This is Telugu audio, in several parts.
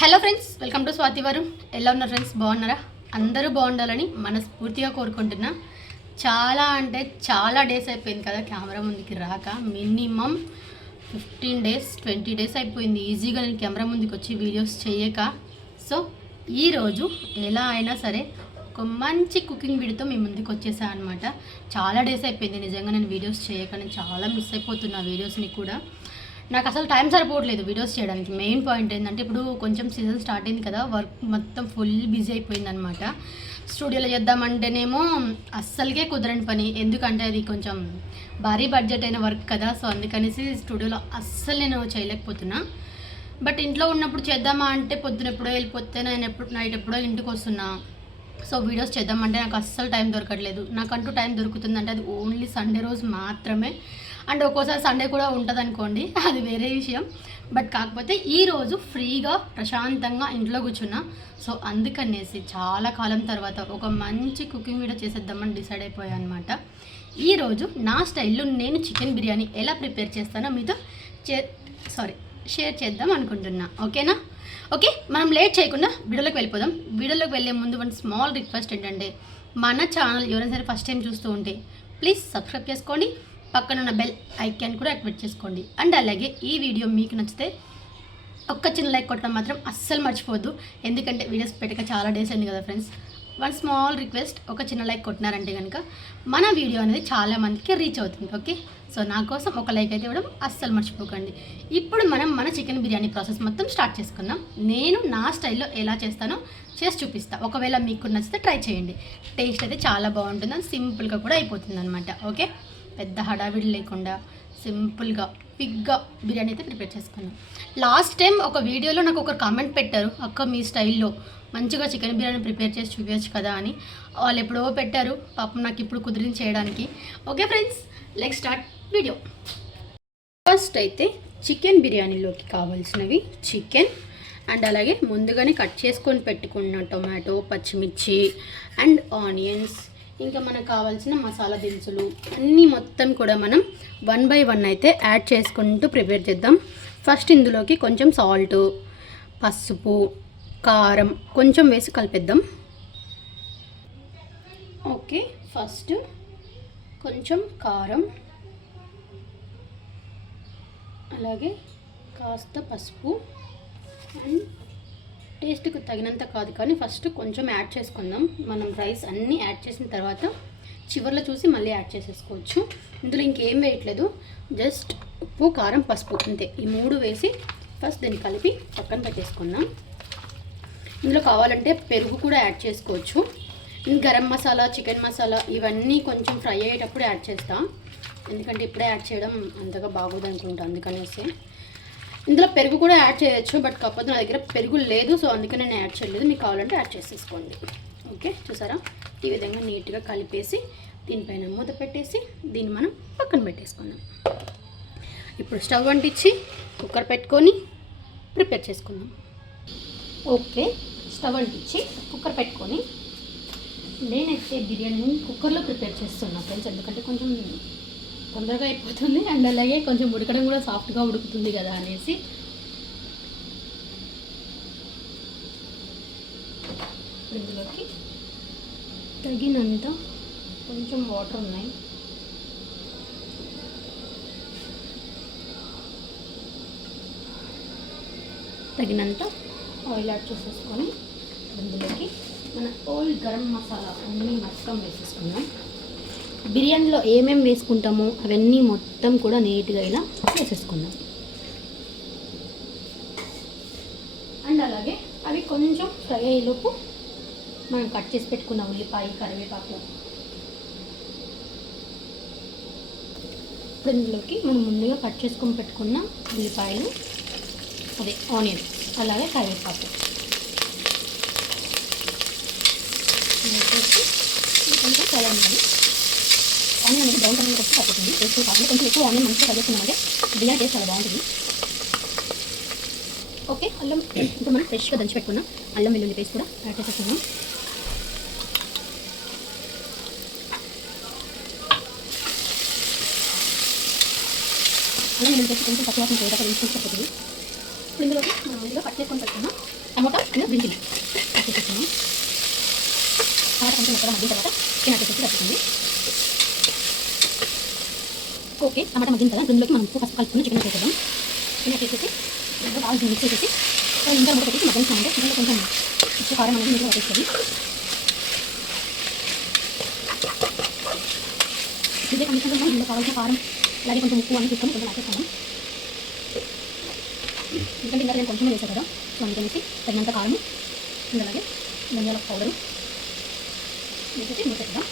Hello friends welcome to Swathi వారు ఎలా ఉన్నారు ఫ్రెండ్స్ బాగున్నారా? అందరూ బాగుండాలని మనస్ఫూర్తిగా కోరుకుంటున్నా. చాలా అంటే చాలా డేస్ అయిపోయింది కదా కెమెరా ముందుకి రాక. Minimum fifteen days twenty days అయిపోయింది. ఈజీగా నేను కెమెరా ముందుకు వచ్చి వీడియోస్ చేయక సో ఈరోజు ఎలా అయినా సరే ఒక మంచి కుకింగ్ వీడియోతో మీ ముందుకు వచ్చేసా అనమాట చాలా డేస్ అయిపోయింది. నిజంగా నేను వీడియోస్ చేయక నేను చాలా మిస్ అయిపోతున్నా వీడియోస్ని కూడా. నాకు అసలు టైం సరిపోవట్లేదు వీడియోస్ చేయడానికి. మెయిన్ పాయింట్ ఏంటంటే ఇప్పుడు కొంచెం సీజన్ స్టార్ట్ అయింది కదా వర్క్ మొత్తం ఫుల్ బిజీ అయిపోయింది అనమాట స్టూడియోలో చేద్దామంటేనేమో అస్సలకే కుదరని పని. ఎందుకంటే అది కొంచెం భారీ బడ్జెట్ అయిన వర్క్ కదా సో అందుకనేసి స్టూడియోలో అస్సలు నేను చేయలేకపోతున్నా. బట్ ఇంట్లో ఉన్నప్పుడు చేద్దామా అంటే పొద్దున ఎప్పుడో వెళ్ళిపోతే నేను ఎప్పుడు నైట్ ఎప్పుడో ఇంటికి వస్తున్నా. సో వీడియోస్ చేద్దామంటే నాకు అస్సలు టైం దొరకట్లేదు. నాకంటూ టైం దొరుకుతుందంటే అది ఓన్లీ సండే రోజు మాత్రమే. అండ్ ఒక్కోసారి సండే కూడా ఉంటుంది అనుకోండి అది వేరే విషయం. బట్ కాకపోతే ఈరోజు ఫ్రీగా ప్రశాంతంగా ఇంట్లో కూర్చున్నా. సో అందుకనేసి చాలా కాలం తర్వాత ఒక మంచి కుకింగ్ వీడియో చేసేద్దామని డిసైడ్ అయిపోయాను అనమాట ఈరోజు నా స్టైల్లో నేను చికెన్ బిర్యానీ ఎలా ప్రిపేర్ చేస్తానో మీతో చే సారీ షేర్ చేద్దాం అనుకుంటున్నా. ఓకేనా? ఓకే మనం లేట్ చేయకుండా వీడియోలోకి వెళ్ళిపోదాం. వీడియోలోకి వెళ్ళే ముందు వన్ స్మాల్ రిక్వెస్ట్ ఏంటంటే మన ఛానల్ ఎవరైనా సరే ఫస్ట్ టైం చూస్తూ ఉంటే ప్లీజ్ సబ్స్క్రైబ్ చేసుకోండి. పక్కన ఉన్న బెల్ ఐకాన్ కూడా యాక్టివేట్ చేసుకోండి. అండ్ అలాగే ఈ వీడియో మీకు నచ్చితే ఒక్క చిన్న లైక్ కొట్టడం మాత్రం అస్సలు మర్చిపోద్దు ఎందుకంటే వీడియోస్ పెట్టక చాలా డేస్ అయింది కదా ఫ్రెండ్స్ వన్ స్మాల్ రిక్వెస్ట్ ఒక చిన్న లైక్ కొట్టినారంటే కనుక మన వీడియో అనేది చాలా మందికి రీచ్ అవుతుంది ఓకే సో నా కోసం ఒక లైక్ అయితే ఇవ్వడం అస్సలు మర్చిపోకండి. ఇప్పుడు మనం మన చికెన్ బిర్యానీ ప్రాసెస్ మొత్తం స్టార్ట్ చేసుకుందాం. నేను నా స్టైల్లో ఎలా చేస్తానో చేసి చూపిస్తా. ఒకవేళ మీకు నచ్చితే ట్రై చేయండి. టేస్ట్ అయితే చాలా బాగుంటుంది అండ్ సింపుల్గా కూడా అయిపోతుంది అనమాట ఓకే పెద్ద హడావిడి లేకుండా సింపుల్గా పిగ్గా బిర్యానీ అయితే ప్రిపేర్ చేసుకున్నాం. లాస్ట్ టైం ఒక వీడియోలో నాకు ఒక కామెంట్ పెట్టారు అక్క మీ స్టైల్లో మంచిగా చికెన్ బిర్యానీ ప్రిపేర్ చేసి చూపించచ్చు కదా అని. వాళ్ళు ఎప్పుడో పెట్టారు పాపం నాకు ఇప్పుడు కుదిరింది చేయడానికి. ఓకే ఫ్రెండ్స్ లెక్ స్టార్ట్ వీడియో. ఫస్ట్ అయితే చికెన్ బిర్యానీలోకి కావాల్సినవి చికెన్ అండ్ అలాగే ముందుగానే కట్ చేసుకొని పెట్టుకున్న టొమాటో పచ్చిమిర్చి అండ్ ఆనియన్స్ ఇంకా మనకు కావాల్సిన మసాలా దినుసులు అన్నీ మొత్తం కూడా మనం వన్ బై వన్ అయితే యాడ్ చేసుకుంటూ ప్రిపేర్ చేద్దాం. ఫస్ట్ ఇందులోకి కొంచెం సాల్ట్ పసుపు కారం కొంచెం వేసి కలిపేద్దాం. ఓకే ఫస్ట్ కొంచెం కారం అలాగే కాస్త పసుపు అండ్ టేస్ట్కి తగినంత కాదు కానీ ఫస్ట్ కొంచెం యాడ్ చేసుకుందాం. మనం రైస్ అన్నీ యాడ్ చేసిన తర్వాత చివర్లో చూసి మళ్ళీ యాడ్ చేసేసుకోవచ్చు. ఇందులో ఇంకేం వేయట్లేదు. జస్ట్ ఉప్పు కారం పసుపు అంతే. ఈ మూడు వేసి ఫస్ట్ దీన్ని కలిపి పక్కన పెట్టేసుకుందాం. ఇందులో కావాలంటే పెరుగు కూడా యాడ్ చేసుకోవచ్చు. గరం మసాలా చికెన్ మసాలా ఇవన్నీ కొంచెం ఫ్రై అయ్యేటప్పుడు యాడ్ చేస్తాం. ఎందుకంటే ఇప్పుడే యాడ్ చేయడం అంతగా బాగోదు అనుకుంటా అందుకనేసి. ఇందులో పెరుగు కూడా యాడ్ చేయొచ్చు బట్ కాకపోతే నా దగ్గర పెరుగు లేదు సో అందుకే నేను యాడ్ చేయలేదు. మీకు కావాలంటే యాడ్ చేసేసుకోండి. ఓకే చూసారా? ఈ విధంగా నీట్గా కలిపేసి దీనిపైన మూత పెట్టేసి దీన్ని మనం పక్కన పెట్టేసుకుందాం. ఇప్పుడు స్టవ్ అంటించి కుక్కర్ పెట్టుకొని ప్రిపేర్ చేసుకుందాం. ఓకే స్టవ్ అంటించి కుక్కర్ పెట్టుకొని నేనైతే బిర్యానీని కుక్కర్లో ప్రిపేర్ చేస్తున్నా ఫ్రెండ్స్ ఎందుకంటే కొంచెం తొందరగా అయిపోతుంది. అండ్ అలాగే కొంచెం ఉడకడం కూడా సాఫ్ట్గా ఉడుకుతుంది కదా అనేసి. ఇందులోకి తగినంత కొంచెం వాటర్ ఉన్నాయి. తగినంత ఆయిల్ యాడ్ చేసేసుకొని అందులోకి మన ఓల్డ్ గరం మసాలా అన్నీ మొత్తం వేసేసుకున్నాం బిర్యానీలో ఏమేమి వేసుకుంటామో అవన్నీ మొత్తం కూడా నీట్గా ఇలా వేసేసుకుందాం అండ్ అలాగే అవి కొంచెం ఫ్రై అయ్యేలోపు మనం కట్ చేసి పెట్టుకున్న ఉల్లిపాయ కరివేపాకు. ఇప్పుడు ఇందులోకి మనం ముందుగా కట్ చేసుకొని పెట్టుకున్న ఉల్లిపాయలు అదే ఆనియన్ అలాగే కరివేపాకు. కొంచెం ఫ్రై ఆనియన్ అనేది బ్రౌన్ కలర్ వచ్చి తగ్గుతుంది టేస్ట్ కాకుండా కొంచెం ఎక్కువ ఆనియన్ మంచిగా తగ్గుతున్నామంటే బిర్యానీ టేస్ట్ చాలా బాగుంటుంది ఓకే అల్లం ఇప్పుడు మనం ఫ్రెష్గా దంచి పెట్టుకున్నాం అల్లం వెల్లుల్లి పేస్ట్ కూడా యాడ్ చేసేస్తున్నాం అల్లం వెల్లుల్లి పేస్ట్ కొంచెం పచ్చివాసన పోయేదాకా వేసుకొని ఇప్పుడు ఇందులోకి మనం ఇందులో కట్ చేసుకొని పెట్టుకున్నాం టమోటా ఇంకా గ్రీన్ కట్ యాడ్ టమాటా కొంచెం ఎక్కడ మగ్గిన తర్వాత చికెన్ యాడ్ చేసేసి కలుపుతుంది ఓకే టమాటా మగ్గిన తర్వాత ఇందులోకి మనం ఉప్పు పసుపు కలుపుకుని చికెన్ వేసేద్దాం చికెన్ వేసేసి ఇంకా బాగా మిక్స్ చేసేసి ఇంకా మూత పెట్టేసి మగ్గిస్తామంటే చికెన్లో కొంచెం ఉప్పు కారం అనేది మీరు పట్టేస్తుంది ఇదే కండిషన్లో మనం ఇందులో కావాల్సిన కారం అలాగే కొంచెం ఉప్పు అని తీసుకొని కొంచెం వేసేస్తాను ఎందుకంటే ఇంకా నేను కొంచెం వేసాను కదా సో అందుకనేసి తగినంత కారం ఇంకా అలాగే ధనియాల పౌడరు వేసేసి మూసేద్దాం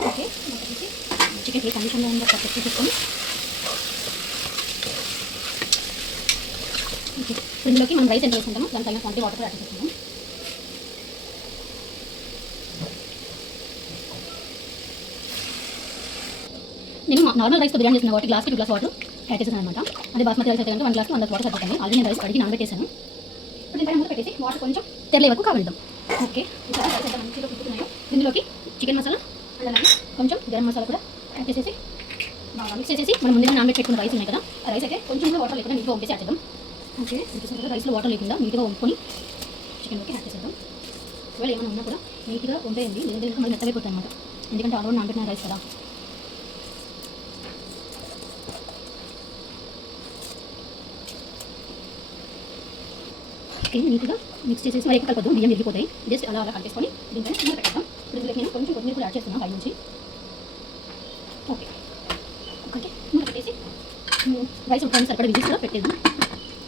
ఓకే మూసేసి చికెన్ ఏ కండిషన్లో ఉందో పర్ఫెక్ట్ చేసుకొని. ఓకే. ఇందులోకి మనం రైస్ ఎంత వేసుకుంటామో దాని తగిన క్వాంటిటీ వాటర్ యాడ్ చేసుకుంటాం. నేను నార్మల్ రైస్తో బిర్యానీ చేసిన వాటి గ్లాస్కి టూ గ్లాస్ వాటర్ యాడ్ చేసాను అనమాట అదే బాస్మతి రైస్ అయితే కనుక one glass one glass water సరిపోతుంది ఆల్రెడీ నేను రైస్ కడిగి నానబెట్టేసాను ఇప్పుడు దీనిపైన మూత పెట్టేసి వాటర్ కొంచెం తెరలే వరకు కావలిద్దాం. ఓకే. మంచిగా కుట్టుకున్నాయో ఇందులోకి చికెన్ మసాలా అండ్ అలాగే కొంచెం గరం మసాలా కూడా యాడ్ చేసేసి బాగా మిక్స్ చేసేసి మనం ముందుగా నానబెట్టి పెట్టుకున్న రైస్ ఉన్నాయి కదా ఆ రైస్ అయితే కొంచెం కూడా వాటర్ లేకుండా నీట్గా వంపేసి యాడ్ చేద్దాం. ఓకే చూసిన కదా రైస్లో వాటర్ లేకుండా నీట్గా వంపుకొని చికెన్లోకి యాడ్ చేసేద్దాం. ఒకవేళ ఏమైనా ఉన్నా కూడా నీట్గా వంపేయండి లేదంటే ఇంకా మళ్ళీ మెత్తమైపోతుంది అనమాట ఎందుకంటే ఆల్రెడీ నానబెట్టిన రైస్ కదా. ఓకే నీట్గా మిక్స్ చేసేసి మరి ఎక్కువ కలపద్దు బియ్యం విరిగిపోతాయి. జస్ట్ అలా అలా కలిపేసుకొని దీంట్లో పెట్టేద్దాం. ఇప్పుడు ఇందులోకి నేను కొంచెం కొద్దిగా యాడ్ చేస్తున్నాను పై నుంచి ఓకే ఓకే మూత పెట్టేసి మ్, రైస్ ఉడకడానికి సరిపడా విజిల్స్ కూడా పెట్టేద్దాం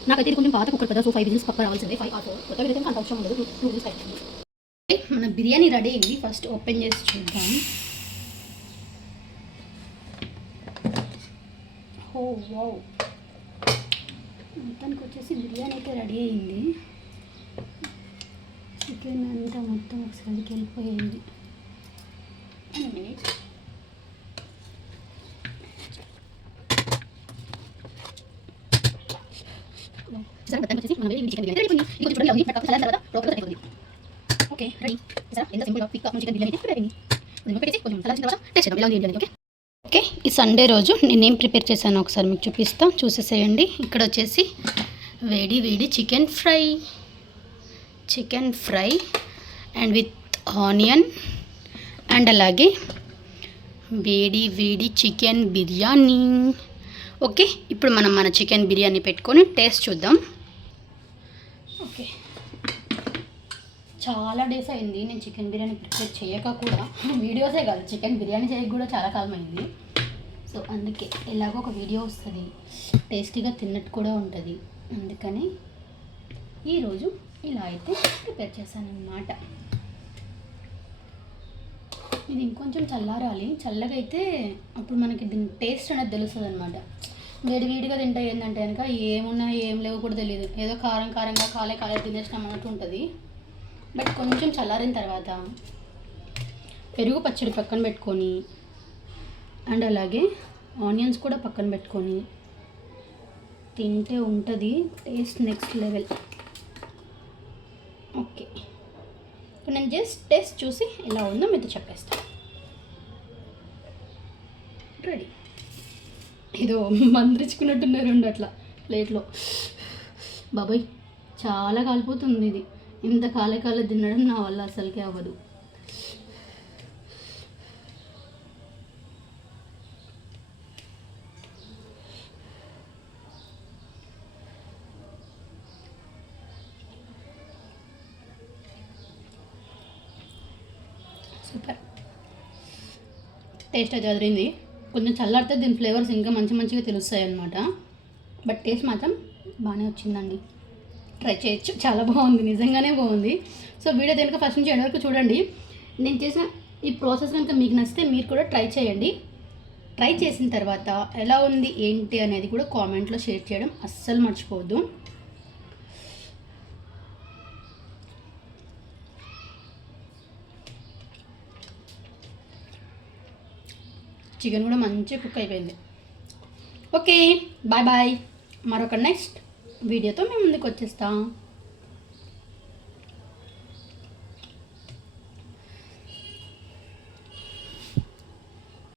నాకైతే ఇది కొంచెం పాత కుక్కర్ కదా సో ఫైవ్ విజిల్స్ పక్క రావాల్సిందే ఫైవ్ ఆర్ ఫోర్ కొత్త విజిల్స్ అంత అవసరం ఉండదు టూ విజిల్స్ పెట్టండి మన బిర్యానీ రెడీ అయింది. ఫస్ట్ ఓపెన్ చేసి చూద్దాం. ఓ వావ్ మొత్తానికి వచ్చేసి బిర్యానీ అయితే రెడీ అయింది. చికెన్ అంతా మొత్తం ఒకసారికి వెళ్ళిపోయింది. సరే వచ్చేసి మనం వేడి చికెన్ బిర్యానీ రెడీ ఇది చూడండి ఉంది తర్వాత లోపల ఓకే రెడీ సరే ఎంత సింపుల్గా పిక్ చికెన్ బిర్యానీ రెడీ కొంచెం పెట్టేసి కొంచెం తర్వాత టేస్ట్ చేద్దాం ఎలా ఉంది ఏంటి ఓకే ఓకే ఈ సండే రోజు నేనేం ప్రిపేర్ చేశాను ఒకసారి మీకు చూపిస్తాను చూసేసేయండి ఇక్కడ వచ్చేసి వేడి వేడి chicken fry chicken fry and with onion and అలాగే వేడి వేడి చికెన్ బిర్యానీ ఓకే ఇప్పుడు మనం మన చికెన్ బిర్యానీ పెట్టుకొని టేస్ట్ చూద్దాం ఓకే చాలా డేస్ అయింది నేను చికెన్ బిర్యానీ ప్రిపేర్ చేయక కూడా. వీడియోసే కాదు చికెన్ బిర్యానీ చేయక కూడా చాలా కాలం అయింది. సో అందుకే ఎలాగో ఒక వీడియో వస్తుంది. టేస్టీగా తిన్నట్టు కూడా ఉంటుంది. అందుకని ఈరోజు ఇలా అయితే ప్రిపేర్ చేశానమాట ఇది ఇంకొంచెం చల్లారాలి. చల్లగా అయితే అప్పుడు మనకి దీని టేస్ట్ అనేది తెలుస్తుంది అనమాట వేడి వేడిగా తింటే ఏంటంటే కనుక ఏమున్నా ఏం లేవు కూడా తెలియదు. ఏదో కారం కారంగా కాలే కాలే తినేసినాం అన్నట్టు ఉంటుంది. బట్ కొంచెం చల్లారిన తర్వాత పెరుగు పచ్చడి పక్కన పెట్టుకొని అండ్ అలాగే ఆనియన్స్ కూడా పక్కన పెట్టుకొని తింటే ఉంటుంది టేస్ట్ నెక్స్ట్ లెవెల్ ఓకే ఇప్పుడు నేను జస్ట్ టేస్ట్ చూసి ఎలా ఉందో మీతో చెప్పేస్తాను రెడీ ఏదో మందరించుకున్నట్టున్నారు అట్లా ప్లేట్లో బాబాయ్ చాలా కాలిపోతుంది ఇది. ఇంత కాలే తినడం నా వల్ల అసలుకే అవ్వదు. సూపర్. టేస్ట్ అయితే అదిరింది. కొంచెం చల్లారితే దీని ఫ్లేవర్స్ ఇంకా మంచి మంచిగా తెలుస్తాయి అన్నమాట బట్ టేస్ట్ మాత్రం బాగానే వచ్చిందండి. ట్రై చేయొచ్చు. చాలా బాగుంది. నిజంగానే బాగుంది. సో వీడియో కనుక ఫస్ట్ నుంచి ఎండ్ వరకు చూడండి. నేను చేసిన ఈ ప్రాసెస్ కనుక మీకు నచ్చితే మీరు కూడా ట్రై చేయండి. ట్రై చేసిన తర్వాత ఎలా ఉంది ఏంటి అనేది కూడా కామెంట్లో షేర్ చేయడం అస్సలు మర్చిపోవద్దు. చికెన్ కూడా మంచిగా కుక్ అయిపోయింది. Okay bye bye. మరొక నెక్స్ట్ వీడియోతో మేము ముందుకు వచ్చేస్తాం